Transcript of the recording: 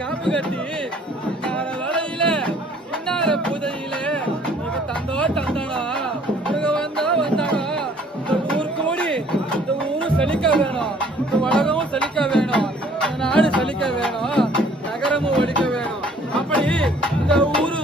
காப்பு கட்டி வலையில இன்னார புதையில தந்தோ தந்தானா வந்தானா இந்த ஊர் கூடி இந்த ஊரு செழிக்க வேணும், இந்த உலகமும் செழிக்க வேணும், இந்த நாடு செழிக்க வேணும், நகரமும் ஒழிக்க வேணும். அப்படி இந்த ஊரு